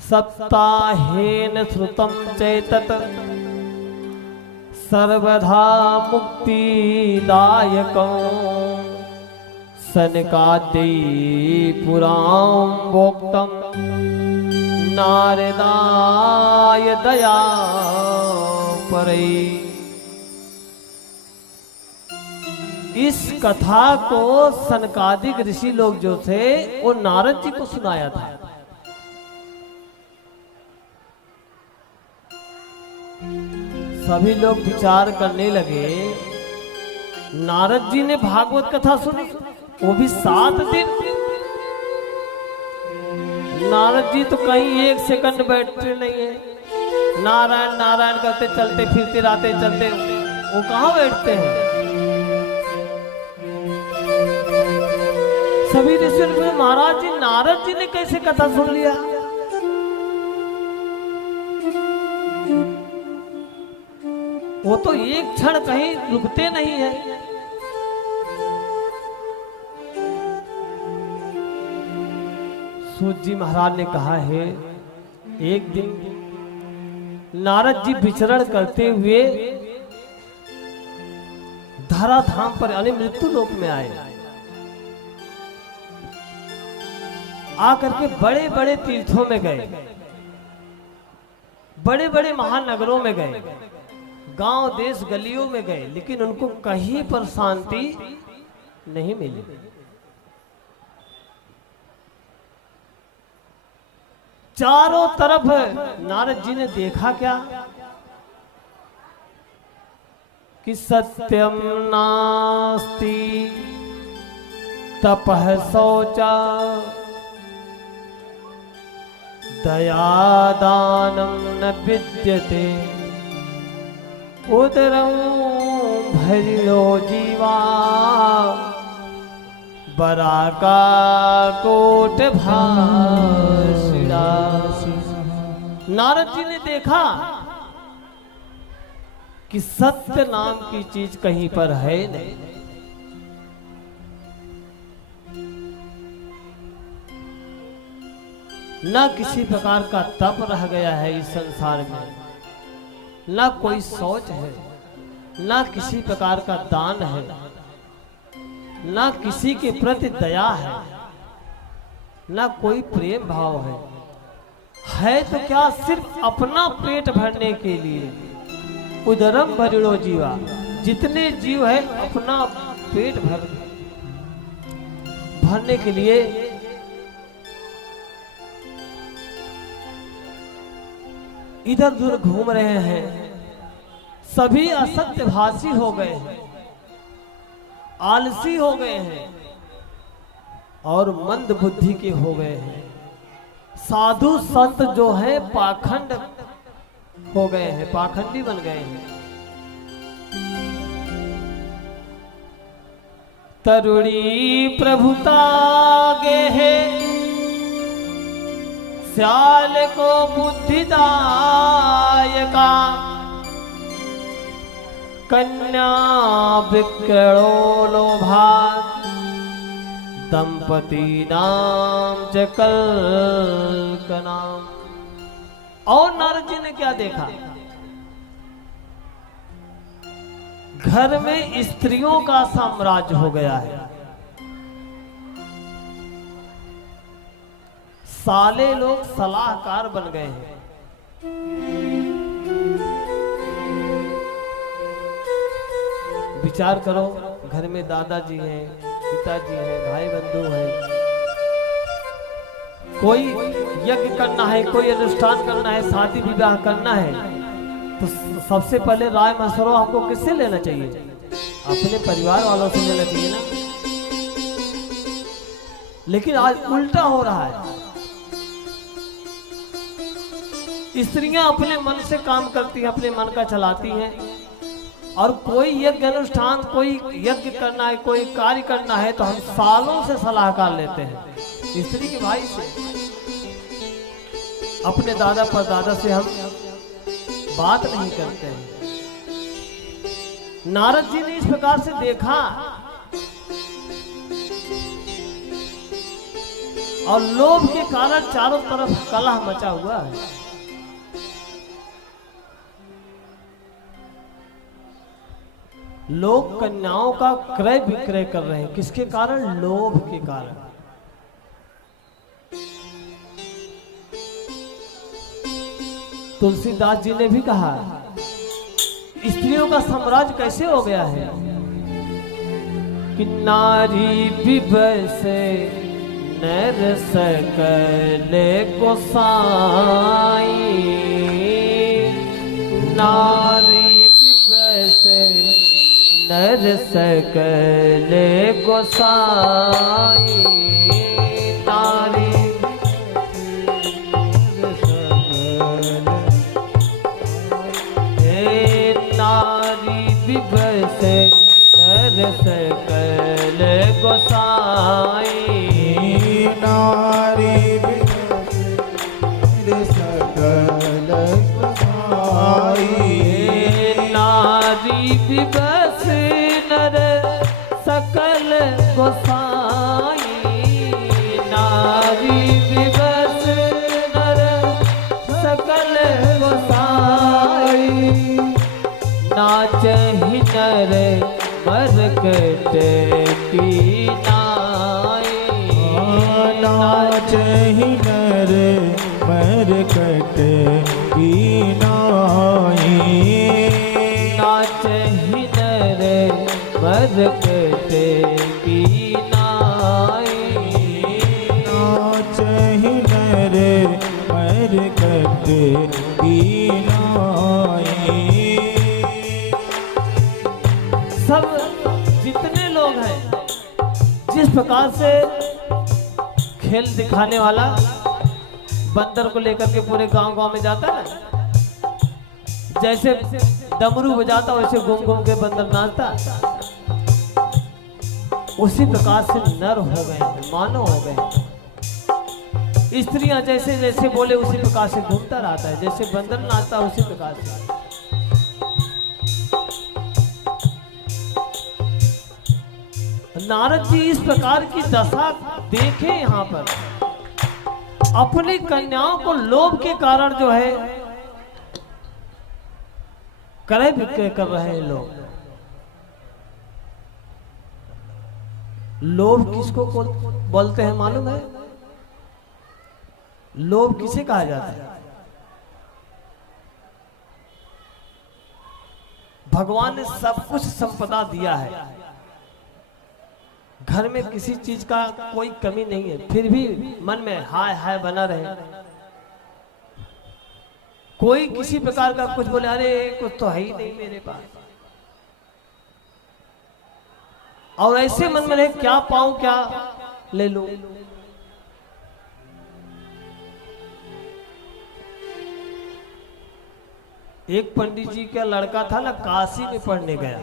सप्ताहेन श्रुतं चैतत सर्वधा मुक्तिदायकं सनकाद्यै पुरां वोक्तं नारदाय दया परै। इस कथा को सनकादिक ऋषि लोग जो थे वो नारद जी को सुनाया था। सभी लोग विचार करने लगे, नारद जी ने भागवत कथा सुनी, वो भी 7 दिन। नारद जी तो कहीं 1 सेकंड बैठते नहीं है, नारायण नारायण करते चलते फिरते रहते चलते, वो कहाँ बैठते हैं। सभी ऋषि ने, महाराज जी नारद जी ने कैसे कथा सुन लिया। वो तो एक क्षण कहीं रुकते नहीं है। सूत जी महाराज ने कहा है, एक दिन नारद जी विचरण करते हुए धरा धाम पर यानी मृत्यु लोक में आए। आकर के बड़े बड़े तीर्थों में गए, बड़े बड़े महानगरों में गए, गांव देश गलियों में गए, लेकिन उनको कहीं पर शांति नहीं मिली। चारों तरफ नारद जी ने देखा क्या कि सत्यम नास्ति तपः शौचा दयादानं न विद्यते उदरं भरिलो जीवा बराका कोट भाषिणा। नारद जी ने देखा कि सत्य नाम की चीज कहीं पर है नहीं। न किसी प्रकार का तप रह गया है इस संसार में, न कोई सोच है, न किसी प्रकार का दान है, न किसी के प्रति दया है, न कोई प्रेम भाव है तो क्या सिर्फ अपना पेट भरने के लिए। उदरम भरिणो जीवा, जितने जीव है अपना पेट भरने के लिए इधर उधर घूम रहे हैं। सभी असत्यभाषी हो गए हैं, आलसी हो गए हैं और मंद बुद्धि के हो गए हैं। साधु संत जो है पाखंड हो गए हैं, पाखंडी बन गए हैं। तरुणी प्रभुता गे है श्याल को बुद्धिदायका कन्या विक्रयो लोभात् दंपति नाम च कल्कनाम। और नारद जी ने क्या देखा, घर में स्त्रियों का साम्राज्य हो गया है। साले लोग सलाहकार बन गए हैं। विचार करो, घर में दादाजी हैं, पिताजी हैं, भाई बंधु हैं, कोई यज्ञ करना है, कोई अनुष्ठान करना है, शादी विवाह करना है, तो सबसे पहले राय मशवरा हमको किससे लेना चाहिए? अपने परिवार वालों से लेना चाहिए ना। लेकिन आज उल्टा हो रहा है, स्त्रियां अपने मन से काम करती हैं, अपने मन का चलाती हैं, और कोई यज्ञ अनुष्ठान, कोई यज्ञ करना है, कोई कार्य करना है तो हम सालों से सलाहकार लेते हैं स्त्री के भाई से। अपने दादा परदादा से हम बात नहीं करते हैं। नारद जी ने इस प्रकार से देखा और लोभ के कारण चारों तरफ कलह मचा हुआ है। लोग कन्याओं का क्रय विक्रय कर रहे हैं, किसके कारण? लोभ के कारण। तुलसीदास जी ने भी कहा स्त्रियों का साम्राज्य कैसे हो गया है कि नारी विभय से नर सकले गोसाई, नारी विभय से नर सकले गोसाई, नारी विभय से नर सकल गोसाई, नारी विभय से सकल गोसाई, नारी विभय से नर सकल गोसाई, नारी विभय से नर सकल गोसाई, नाचहि नर मरकट की नाई, नाचहि नर मरकट की नाई, नाचहि नर मरकट की नाई, नाचहि नर मरकट की नाई। सब जितने लोग हैं जिस प्रकार से खेल दिखाने वाला बंदर को लेकर के पूरे गांव-गांव में जाता है ना, जैसे डमरू बजाता वैसे घूम घूम के बंदर नाचता, उसी प्रकार से नर हो गए, मानव हो गए। स्त्रियां जैसे जैसे बोले उसी प्रकार से घूमता रहता है, जैसे बंदर नाचता उसी प्रकार से। नारद जी इस प्रकार की दशा देखे यहाँ पर, अपनी कन्याओं को लोभ के कारण जो है क्रय विक्रय कर रहे हैं लोग। लोभ किसको बोलते हैं मालूम है? लोभ किसे कहा जाता है? भगवान ने सब कुछ संपदा दिया है, घर में किसी चीज का कोई कमी नहीं है, फिर भी मन में हाय हाय बना रहे। कोई किसी प्रकार का कुछ बोले अरे कुछ तो है ही नहीं मेरे पास, और ऐसे मन में रहे क्या पाऊं क्या ले लूं। एक पंडित जी का लड़का था ना, काशी में पढ़ने गया।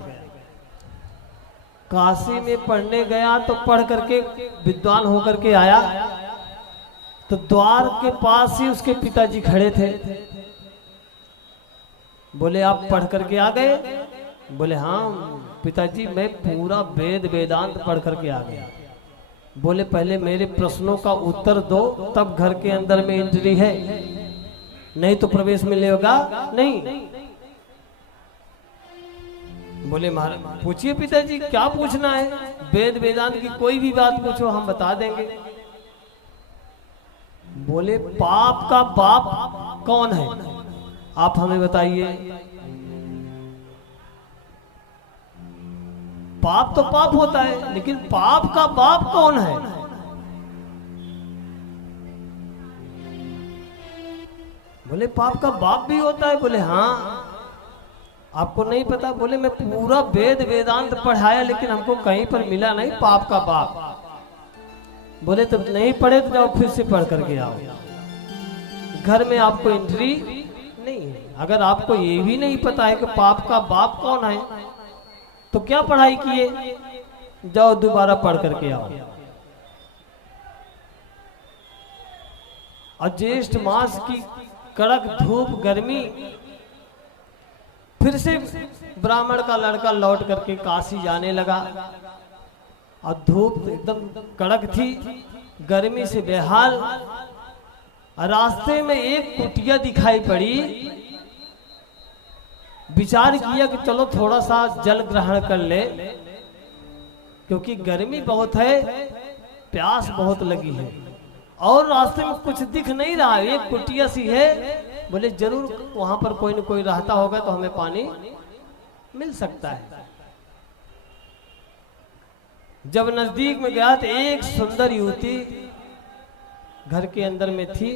काशी में पढ़ने गया तो पढ़ करके विद्वान होकर के आया, तो द्वार के पास ही उसके पिताजी खड़े थे। बोले आप पढ़ करके आ गए? बोले हाँ पिताजी मैं पूरा वेद वेदांत पढ़ करके आ गया। बोले पहले मेरे प्रश्नों का उत्तर दो तब घर के अंदर में एंट्री है, नहीं तो प्रवेश मिलेगा नहीं। बोले महाराज पूछिए पिताजी क्या पूछना है, वेद वेदांत की कोई भी बात पूछो हम बता देंगे। बोले पाप का बाप कौन है आप हमें बताइए। पाप तो पाप होता है, लेकिन पाप का बाप कौन है? बोले पाप का बाप भी होता है? बोले हाँ। आपको नहीं पता? बोले मैं पूरा वेद वेदांत पढ़ाया लेकिन हमको कहीं पर मिला नहीं पाप का बाप। बोले तब नहीं पढ़े तो जाओ फिर से पढ़ करके आओ, घर में आपको एंट्री नहीं है। अगर आपको ये भी नहीं पता है कि पाप का बाप कौन है तो क्या पढ़ाई किए, जाओ दोबारा पढ़ करके आओ। और ज्येष्ठ मास की कड़क धूप गर्मी, फिर से ब्राह्मण का लड़का लौट करके काशी जाने लगा और धूप एकदम कड़क थी, गर्मी से बेहाल। रास्ते में एक कुटिया दिखाई पड़ी। विचार किया कि चलो थोड़ा सा जल ग्रहण कर ले, क्योंकि गर्मी बहुत है, प्यास बहुत लगी है और रास्ते में कुछ दिख नहीं रहा है, एक कुटिया सी है। बोले जरूर वहां पर कोई न कोई रहता होगा तो हमें पानी मिल सकता है। जब नजदीक में गया तो एक सुंदर युवती घर के अंदर में थी।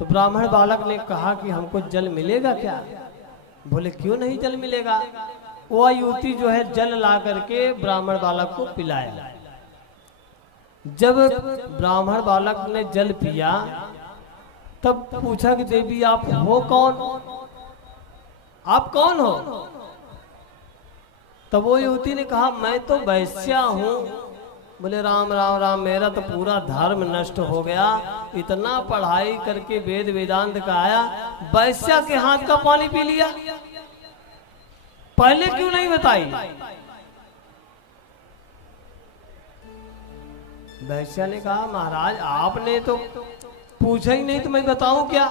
तो ब्राह्मण बालक ने कहा कि हमको जल मिलेगा क्या? बोले क्यों नहीं जल मिलेगा। वह युवती जो है जल ला करके ब्राह्मण बालक को पिलाया। जब ब्राह्मण बालक ने जल पिया तब पूछा कि देवी आप हो कौन, आप कौन हो? तब वो युवती ने कहा मैं तो वैश्या हूँ। बोले राम राम राम, मेरा तो पूरा धर्म नष्ट हो गया, इतना पढ़ाई करके वेद वेदांत का आया, वैश्या के हाथ का पानी पी लिया, पहले क्यों नहीं बताई? वैश्या ने कहा महाराज आपने तो पूछा ही नहीं तो मैं बताऊं क्या?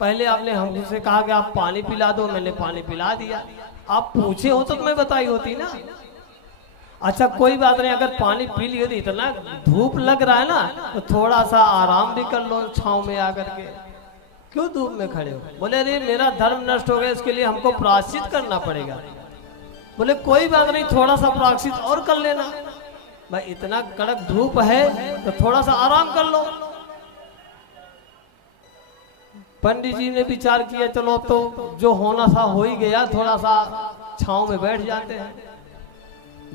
पहले आपने हमसे कहा कि आप पानी पिला दो, मैंने पानी पिला दिया। आप पूछे हो तो मैं बताई होती ना। अच्छा कोई बात नहीं, अगर पानी पी लिए तो इतना धूप लग रहा है ना तो थोड़ा सा आराम भी कर लो छांव में आकर के, क्यों धूप में खड़े हो? बोले अरे मेरा धर्म नष्ट हो गया, इसके लिए हमको प्रायश्चित करना पड़ेगा। बोले कोई बात नहीं, थोड़ा सा प्रायश्चित और कर लेना। भाई इतना कड़क धूप है तो थोड़ा सा आराम कर लो। पंडित जी ने विचार किया चलो तो जो होना था हो ही गया, थोड़ा सा छांव में बैठ जाते हैं।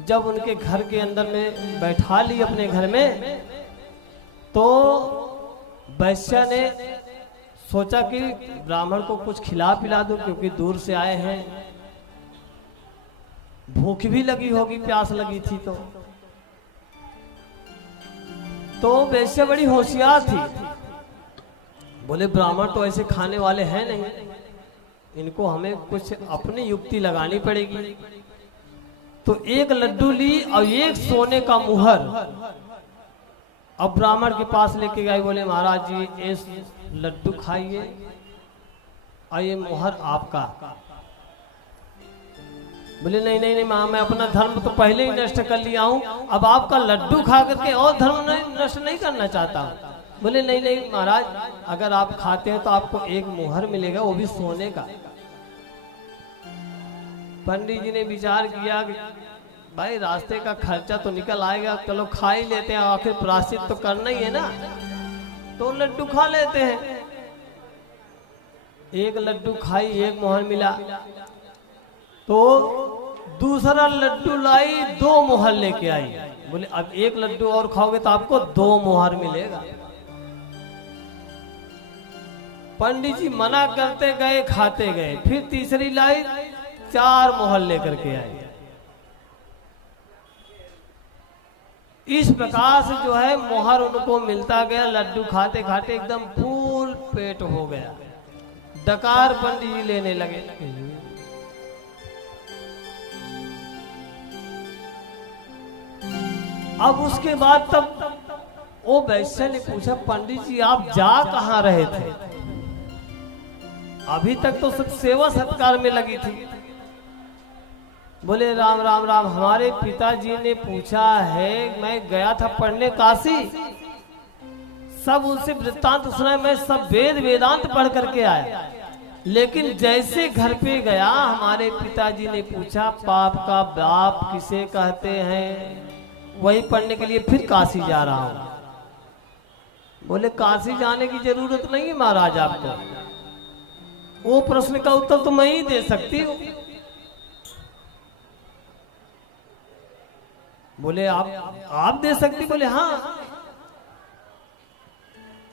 जब उनके घर के अंदर में बैठा ली अपने घर में, तो वैश्या ने सोचा कि ब्राह्मण को कुछ खिला पिला दूं, क्योंकि दूर से आए हैं, भूख भी लगी होगी, प्यास लगी थी। तो वैश्या बड़ी होशियार थी। बोले ब्राह्मण तो ऐसे खाने वाले हैं नहीं, इनको हमें कुछ अपनी युक्ति लगानी पड़ेगी। तो एक लड्डू ली और एक सोने का मुहर अब ब्राह्मण के पास लेके गए। बोले महाराज जी इस लड्डू खाइए और ये मुहर आपका। बोले नहीं नहीं नहीं माँ, मैं अपना धर्म तो पहले ही नष्ट कर लिया हूँ, अब आपका लड्डू खा करके और धर्म नष्ट नहीं करना चाहता हूँ। बोले नहीं नहीं महाराज, अगर आप खाते हैं तो आपको एक मुहर मिलेगा, वो भी सोने का। पंडित जी ने विचार किया कि भाई रास्ते का खर्चा तो निकल आएगा, चलो खा ही लेते हैं, आखिर प्रायश्चित तो करना ही है ना। तो लड्डू खा लेते हैं। एक लड्डू खाई, एक मुहर मिला। तो दूसरा लड्डू लाई, 2 मुहर लेके आई। बोले अब एक लड्डू और खाओगे तो आपको 2 मुहर मिलेगा। पंडित जी मना करते गए, खाते गए। फिर तीसरी लाई, 4 मुहर लेकर के आई। इस प्रकार से जो है मुहर उनको मिलता गया। लड्डू खाते खाते एकदम फूल पेट हो गया। डकार पंडित जी लेने लगे। अब उसके बाद तब वो वैश्य ने पूछा पंडित जी आप जा कहाँ रहे थे? अभी तक तो सब सेवा सत्कार में लगी थी। बोले राम राम राम, हमारे पिताजी ने पूछा है, मैं गया था पढ़ने काशी, सब उनसे वृत्तांत सुना, मैं सब वेद वेदांत पढ़ करके आया। लेकिन जैसे घर पे गया हमारे पिताजी ने पूछा पाप का बाप किसे कहते हैं, वही पढ़ने के लिए फिर काशी जा रहा हूं। बोले काशी जाने की जरूरत नहीं है महाराज आपको, वो प्रश्न का उत्तर तो मैं ही दे सकती हूँ। बोले आप दे सकती? बोले हाँ।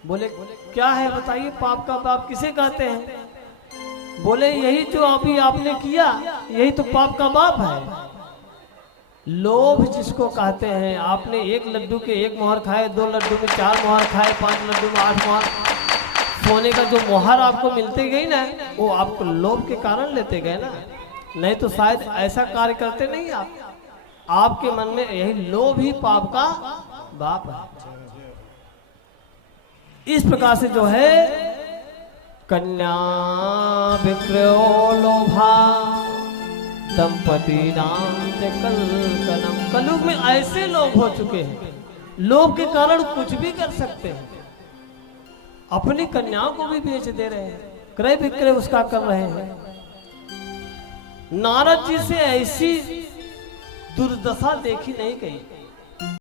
बोले क्या है बताइए, पाप का बाप किसे कहते हैं? बोले यही जो अभी आपने किया, यही तो पाप का बाप है। लोभ जिसको कहते हैं, आपने एक लड्डू के 1 मुहर खाए, 2 लड्डू में 4 मुहर खाए, 5 लड्डू में 8 मुहर, सोने का जो मुहर आपको मिलते गई ना, वो आपको लोभ के कारण लेते गए ना, नहीं तो शायद ऐसा कार्य करते नहीं आप। आपके मन में यही लोभ ही पाप का बाप है। इस प्रकार से जो है कन्या विक्रयो लोभा दंपति नाम कलकलम। कलयुग में ऐसे लोग हो चुके हैं, लोभ के कारण कुछ भी कर सकते हैं, अपनी कन्याओं को भी बेच दे रहे हैं, क्रय विक्रय उसका कर रहे हैं। नारद जी से ऐसी दुर्दशा देखी नहीं गई।